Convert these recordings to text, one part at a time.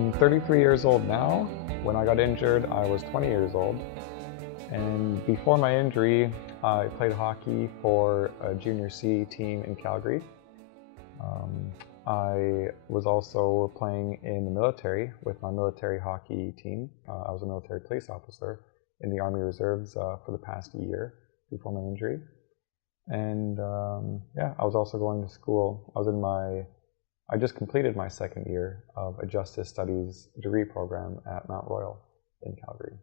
I'm 33 years old now. When I got injured, I was 20 years old. And before my injury, I played hockey for a junior C team in Calgary. I was also playing in the military with my military hockey team. I was a military police officer in the Army Reserves for the past year before my injury. And yeah, I was also going to school. I just completed my second year of a Justice Studies degree program at Mount Royal in Calgary.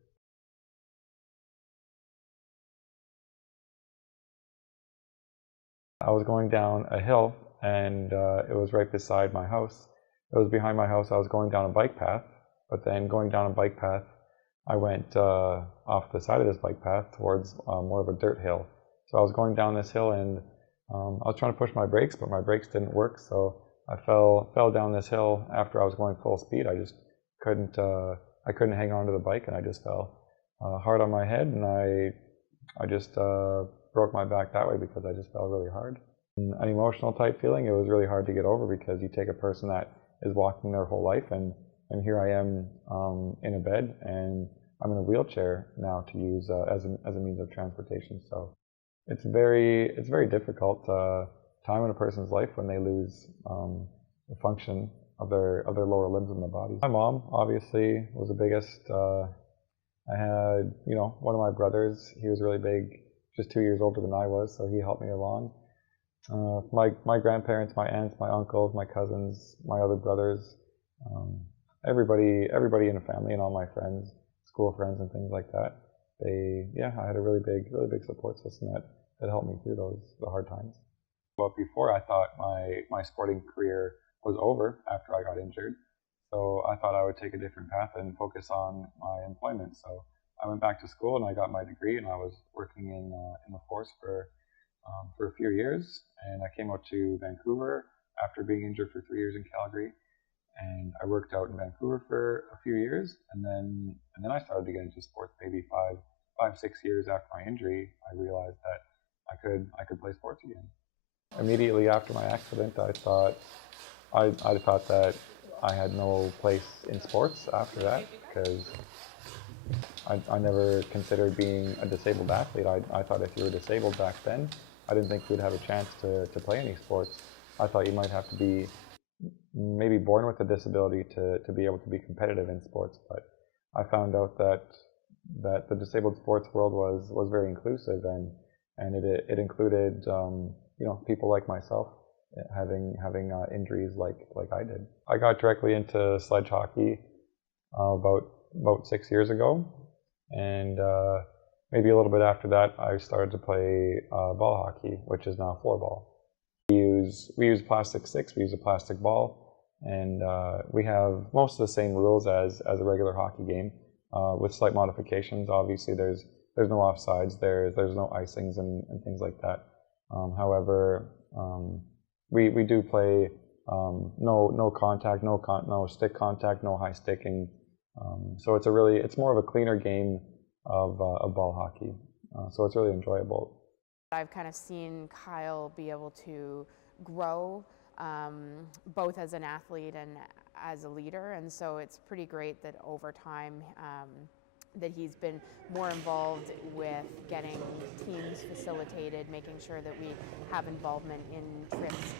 I was going down a hill, and it was right beside my house. It was behind my house. I was going down a bike path, but then going down a bike path, I went off the side of this bike path towards more of a dirt hill. So I was going down this hill, and I was trying to push my brakes, but my brakes didn't work. So I fell down this hill after I was going full speed. I just couldn't hang on to the bike, and I just fell hard on my head, and I just broke my back that way because I just fell really hard. An emotional type feeling. It was really hard to get over because you take a person that is walking their whole life, and here I am in a bed, and I'm in a wheelchair now to use as a means of transportation. So it's very difficult time in a person's life when they lose the function of their lower limbs in their body. My mom obviously was the biggest. I had, one of my brothers. He was really big, just 2 years older than I was, so he helped me along. My grandparents, my aunts, my uncles, my cousins, my other brothers, everybody in the family, and all my friends, school friends and things like that. I had a really big support system that helped me through the hard times. But before, I thought my sporting career was over after I got injured. So I thought I would take a different path and focus on my employment. So I went back to school and I got my degree, and I was working in the force for a few years. And I came out to Vancouver after being injured for 3 years in Calgary. And I worked out in Vancouver for a few years, and then I started to get into sports. Maybe 6 years after my injury, I realized that I could play sports again. Immediately after my accident, I thought that I had no place in sports after that, because I never considered being a disabled athlete. I thought if you were disabled back then, I didn't think you'd have a chance to play any sports. I thought you might have to be maybe born with a disability to be able to be competitive in sports. But I found out that the disabled sports world was very inclusive, and it included people like myself having injuries like I did. I got directly into sledge hockey about 6 years ago, and maybe a little bit after that, I started to play ball hockey, which is now floorball. We use plastic sticks, we use a plastic ball, and we have most of the same rules as a regular hockey game, with slight modifications. Obviously, there's no offsides, there's no icings and things like that. However, we do play no contact, no stick contact, no high sticking. So it's more of a cleaner game of ball hockey. So it's really enjoyable. I've kind of seen Kyle be able to grow both as an athlete and as a leader, and so it's pretty great that over time that he's been more involved with getting teams facilitated, making sure that we have involvement in trips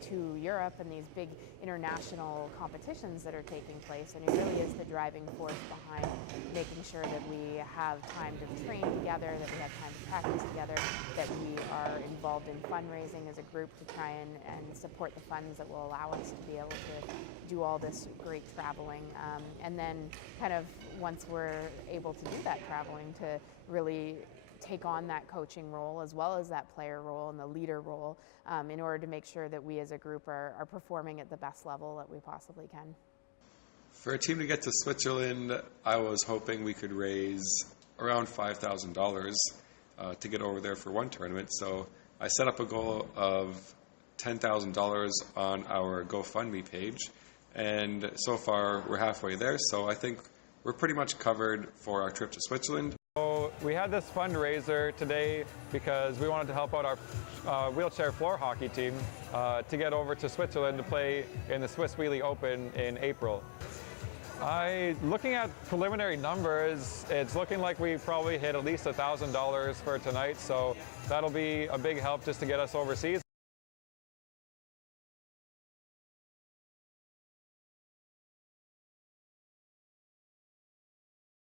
to Europe and these big international competitions that are taking place, and he really is the driving force behind making sure that we have time to train together, that we have time to practice together, that we are involved in fundraising as a group to try and support the funds that will allow us to be able to do all this great traveling, and then kind of once we're able to do that traveling, to really take on that coaching role as well as that player role and the leader role, in order to make sure that we as a group are performing at the best level that we possibly can. For a team to get to Switzerland, I was hoping we could raise around $5,000 to get over there for one tournament. So I set up a goal of $10,000 on our GoFundMe page, and so far we're halfway there. So I think we're pretty much covered for our trip to Switzerland. So We had this fundraiser today because we wanted to help out our wheelchair floor hockey team to get over to Switzerland to play in the Swiss Wheelie Open in April. Looking at preliminary numbers, it's looking like we probably hit at least $1,000 for tonight, so that'll be a big help just to get us overseas.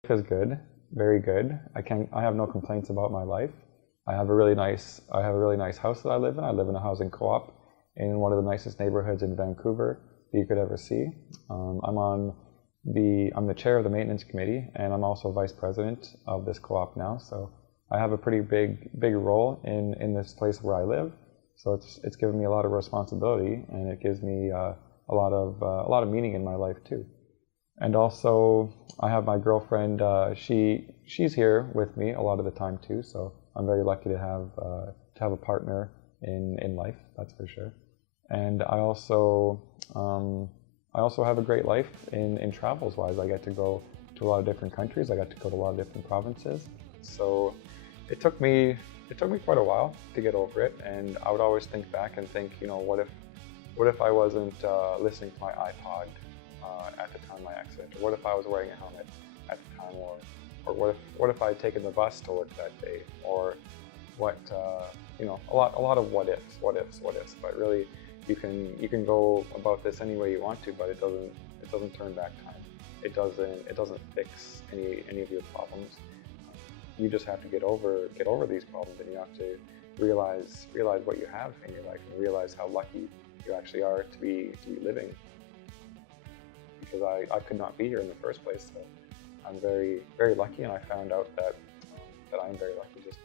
Is good, very good. I have no complaints about my life. I have a really nice house that I live in. I live in a housing co-op in one of the nicest neighborhoods in Vancouver that you could ever see. I'm the chair of the maintenance committee, and I'm also vice president of this co-op now. So I have a pretty big role in this place where I live. So it's given me a lot of responsibility, and it gives me a lot of meaning in my life too. And also, I have my girlfriend. She's here with me a lot of the time too. So I'm very lucky to have a partner in life. That's for sure. And I also have a great life in travels wise. I get to go to a lot of different countries. I got to go to a lot of different provinces. So it took me quite a while to get over it. And I would always think back and think, what if I wasn't listening to my iPod at the time of my accident? Or what if I was wearing a helmet at the time? Or what if I had taken the bus to work that day? Or a lot of what ifs. But really, you can go about this any way you want to, but it doesn't turn back time. It doesn't fix any of your problems. You just have to get over these problems, and you have to realize what you have in your life, and realize how lucky you actually are to be living. Because I could not be here in the first place, so I'm very lucky, and I found out that I'm very lucky just